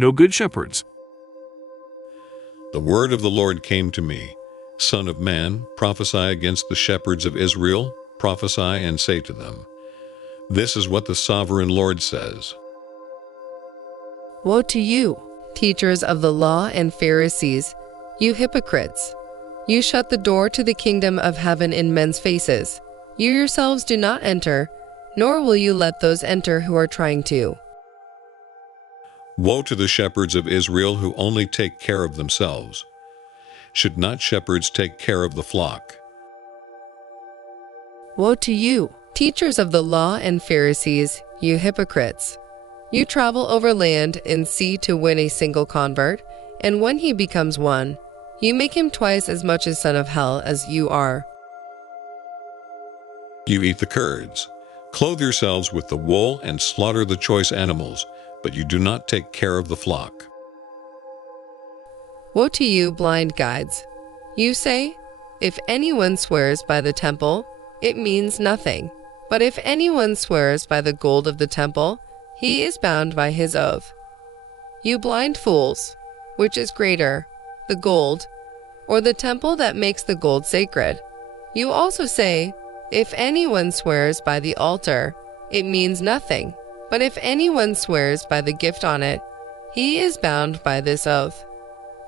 no good shepherds. The word of the Lord came to me, Son of man, prophesy against the shepherds of Israel, prophesy and say to them, This is what the sovereign Lord says. Woe to you, teachers of the law and Pharisees, you hypocrites! You shut the door to the kingdom of heaven in men's faces. You yourselves do not enter, nor will you let those enter who are trying to. Woe to the shepherds of Israel who only take care of themselves. Should not shepherds take care of the flock? Woe to you, teachers of the law and Pharisees, you hypocrites! You travel over land and sea to win a single convert, and when he becomes one, you make him twice as much a son of hell as you are. You eat the curds, clothe yourselves with the wool, and slaughter the choice animals, but you do not take care of the flock. Woe to you, blind guides! You say, If anyone swears by the temple, it means nothing. But if anyone swears by the gold of the temple, he is bound by his oath. You blind fools! Which is greater, the gold, or the temple that makes the gold sacred? You also say, If anyone swears by the altar, it means nothing. But if anyone swears by the gift on it, he is bound by this oath.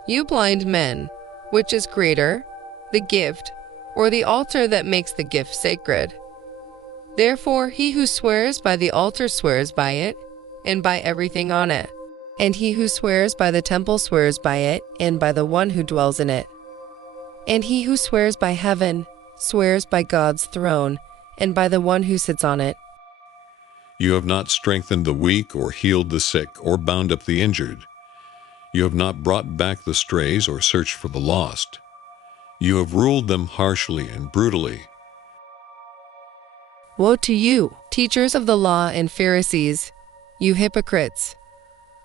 You blind men! Which is greater, the gift, or the altar that makes the gift sacred? Therefore he who swears by the altar swears by it, and by everything on it. And he who swears by the temple swears by it, and by the one who dwells in it. And he who swears by heaven swears by God's throne, and by the one who sits on it. You have not strengthened the weak, or healed the sick, or bound up the injured. You have not brought back the strays, or searched for the lost. You have ruled them harshly and brutally. Woe to you, teachers of the law and Pharisees, you hypocrites!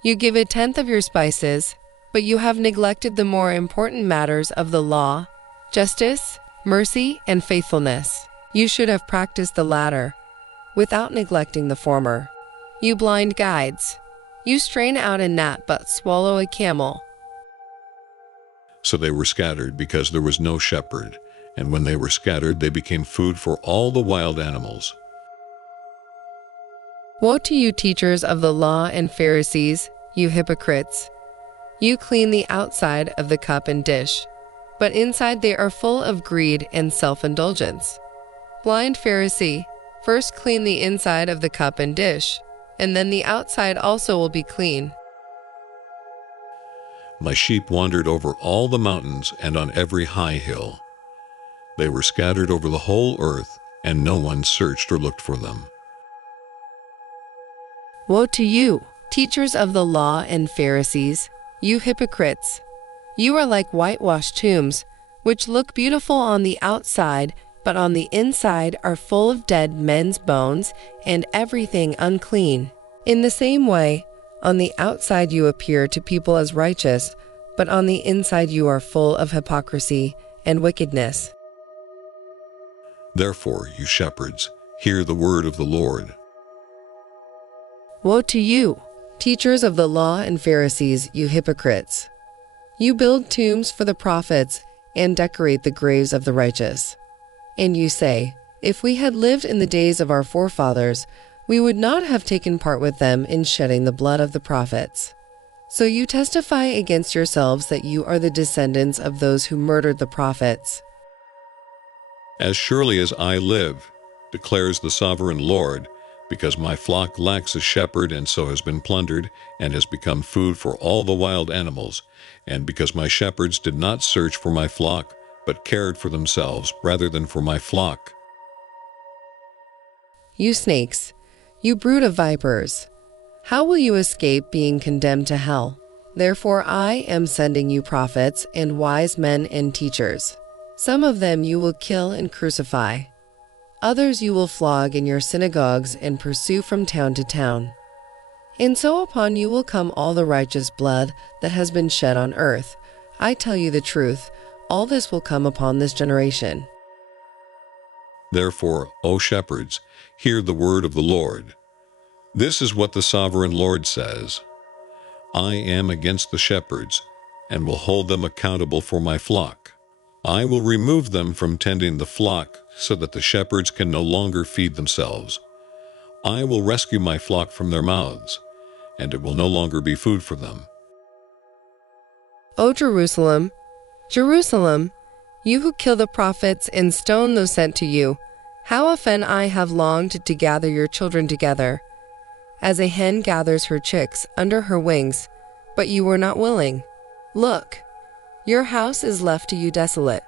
You give a tenth of your spices, but you have neglected the more important matters of the law, justice, mercy, and faithfulness. You should have practiced the latter, without neglecting the former. You blind guides! You strain out a gnat but swallow a camel. So they were scattered because there was no shepherd, and when they were scattered they became food for all the wild animals. Woe to you, teachers of the law and Pharisees, you hypocrites! You clean the outside of the cup and dish, but inside they are full of greed and self-indulgence. Blind Pharisee, first clean the inside of the cup and dish, and then the outside also will be clean. My sheep wandered over all the mountains and on every high hill. They were scattered over the whole earth, and no one searched or looked for them. Woe to you, teachers of the law and Pharisees, you hypocrites! You are like whitewashed tombs, which look beautiful on the outside, but on the inside are full of dead men's bones and everything unclean. In the same way, on the outside you appear to people as righteous, but on the inside you are full of hypocrisy and wickedness. Therefore, you shepherds, hear the word of the Lord. Woe to you, teachers of the law and Pharisees, you hypocrites! You build tombs for the prophets and decorate the graves of the righteous. And you say, If we had lived in the days of our forefathers, we would not have taken part with them in shedding the blood of the prophets. So you testify against yourselves that you are the descendants of those who murdered the prophets. As surely as I live, declares the sovereign Lord, because my flock lacks a shepherd and so has been plundered and has become food for all the wild animals, and because my shepherds did not search for my flock, but cared for themselves rather than for my flock. You snakes, you brood of vipers, how will you escape being condemned to hell? Therefore I am sending you prophets and wise men and teachers. Some of them you will kill and crucify. Others you will flog in your synagogues and pursue from town to town. And so upon you will come all the righteous blood that has been shed on earth. I tell you the truth, all this will come upon this generation. Therefore, O shepherds, hear the word of the Lord. This is what the sovereign Lord says. I am against the shepherds, and will hold them accountable for my flock. I will remove them from tending the flock so that the shepherds can no longer feed themselves. I will rescue my flock from their mouths, and it will no longer be food for them. O Jerusalem, Jerusalem, you who kill the prophets and stone those sent to you, how often I have longed to gather your children together, as a hen gathers her chicks under her wings, but you were not willing. Look, your house is left to you desolate.